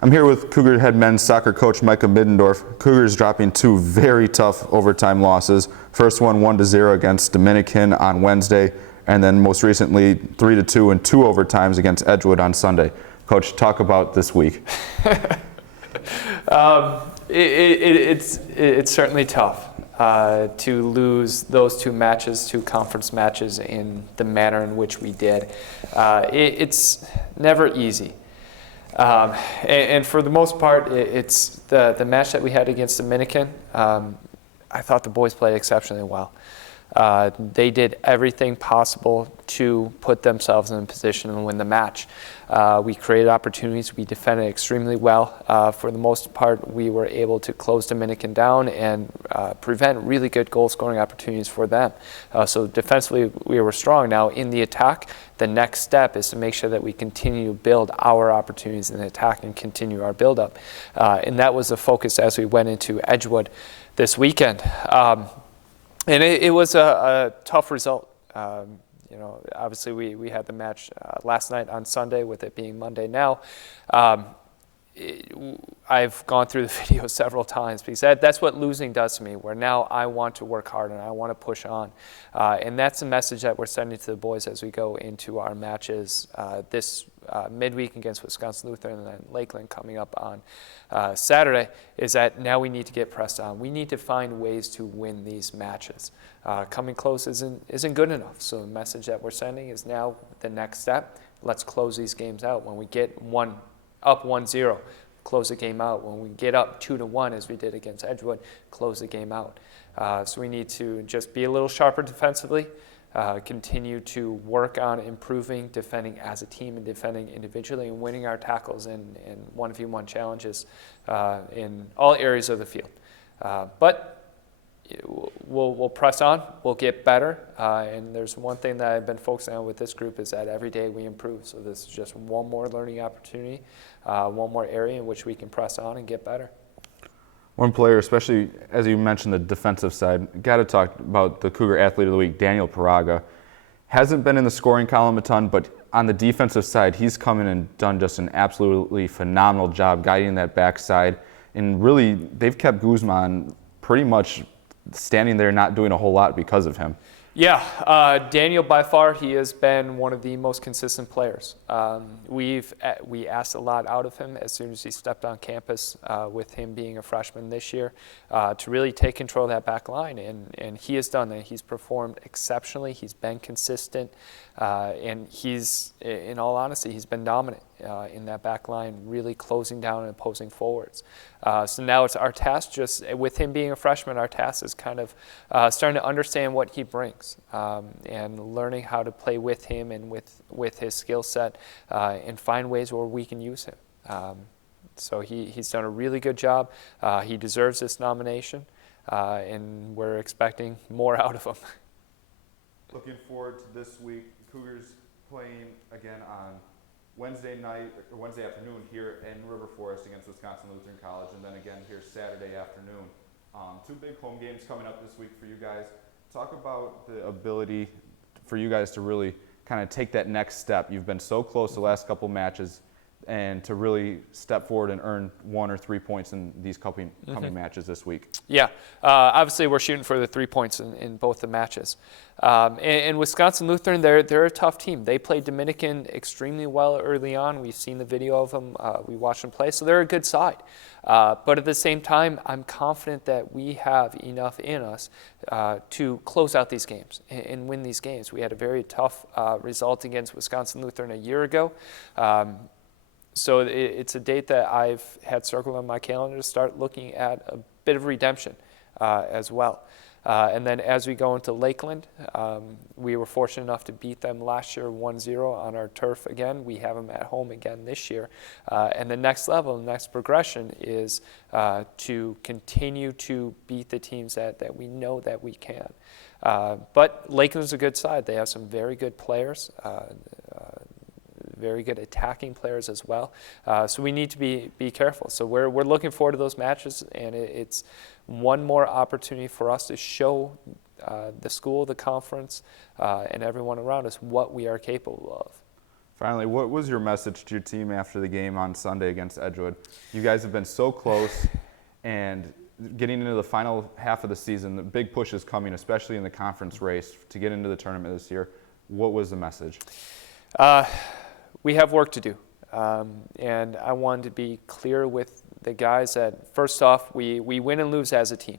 I'm here with Cougar head men's soccer coach Micah Middendorf. Cougars dropping two very tough overtime losses. First one 1-0 against Dominican on Wednesday, and then most recently 3-2 in two overtimes against Edgewood on Sunday. Coach, talk about this week. It's certainly tough to lose those two matches, two conference matches, in the manner in which we did. It's never easy. And for the most part, it's the match that we had against Dominican. I thought the boys played exceptionally well. They did everything possible to put themselves in a position to win the match. We created opportunities. We defended extremely well. For the most part, we were able to close Dominican down and prevent really good goal-scoring opportunities for them. So defensively, we were strong. Now, in the attack, the next step is to make sure that we continue to build our opportunities in the attack and continue our build-up. And that was the focus as we went into Edgewood this weekend. And it was a tough result. Obviously we had the match last night on Sunday, with it being Monday now. I've gone through the video several times because that's what losing does to me, where now I want to work hard and I want to push on. And that's the message that we're sending to the boys as we go into our matches this midweek against Wisconsin Lutheran and then Lakeland coming up on Saturday, is that now we need to get pressed on. We need to find ways to win these matches. Coming close isn't good enough. So the message that we're sending is now the next step. Let's close these games out. When we get up 1-0, close the game out. When we get up 2-1, as we did against Edgewood, close the game out. So we need to just be a little sharper defensively, continue to work on improving defending as a team and defending individually, and winning our tackles and 1v1 challenges in all areas of the field. But we'll press on, we'll get better, and there's one thing that I've been focusing on with this group, is that every day we improve. So this is just one more learning opportunity, one more area in which we can press on and get better. One player, especially as you mentioned the defensive side, got to talk about the Cougar Athlete of the Week, Daniel Paraga. Hasn't been in the scoring column a ton, but on the defensive side, he's come in and done just an absolutely phenomenal job guiding that backside. And really, they've kept Guzman pretty much standing there not doing a whole lot because of him. Yeah, Daniel, by far, he has been one of the most consistent players. We asked a lot out of him as soon as he stepped on campus, with him being a freshman this year, to really take control of that back line, and he has done that. He's performed exceptionally. He's been consistent, and he's, in all honesty, he's been dominant in that back line, really closing down and opposing forwards. So now it's our task, just with him being a freshman, our task is kind of starting to understand what he brings, and learning how to play with him and with his skill set, and find ways where we can use him. So he's done a really good job. He deserves this nomination, and we're expecting more out of him. Looking forward to this week. Cougars playing again on Wednesday afternoon here in River Forest against Wisconsin Lutheran College, and then again here Saturday afternoon. Two big home games coming up this week for you guys. Talk about the ability for you guys to really kind of take that next step. You've been so close the last couple matches, and to really step forward and earn 1 or 3 points in these coming matches this week. Yeah, obviously we're shooting for the 3 points in both the matches. And Wisconsin Lutheran, they're a tough team. They played Dominican extremely well early on. We've seen the video of them. We watched them play, so they're a good side. But at the same time, I'm confident that we have enough in us to close out these games and win these games. We had a very tough result against Wisconsin Lutheran a year ago. So it's a date that I've had circled on my calendar to start looking at a bit of redemption as well. And then as we go into Lakeland, we were fortunate enough to beat them last year 1-0 on our turf again. We have them at home again this year. And the next level, the next progression is to continue to beat the teams that we know that we can. But Lakeland's a good side. They have some very good players. Very good attacking players as well. So we need to be careful. So we're looking forward to those matches, and it's one more opportunity for us to show the school, the conference, and everyone around us what we are capable of. Finally, what was your message to your team after the game on Sunday against Edgewood? You guys have been so close, and getting into the final half of the season, the big push is coming, especially in the conference race, to get into the tournament this year. What was the message? We have work to do, and I wanted to be clear with the guys that, first off, we win and lose as a team.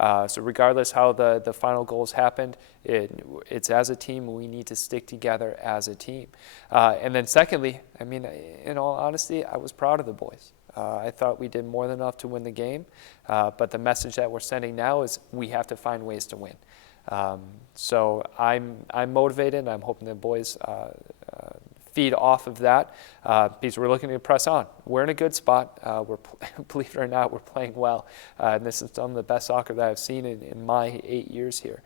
So regardless how the final goals happened, it's as a team, we need to stick together as a team. And then secondly, I mean, in all honesty, I was proud of the boys. I thought we did more than enough to win the game, but the message that we're sending now is we have to find ways to win. So I'm motivated, and I'm hoping the boys feed off of that because we're looking to press on. We're in a good spot. Believe it or not, we're playing well. And this is some of the best soccer that I've seen in my 8 years here.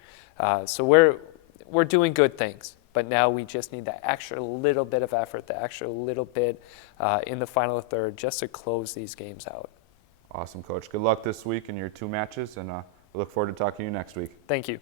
So we're doing good things, but now we just need that extra little bit of effort, the extra little bit in the final third just to close these games out. Awesome, Coach. Good luck this week in your 2 matches, and we look forward to talking to you next week. Thank you.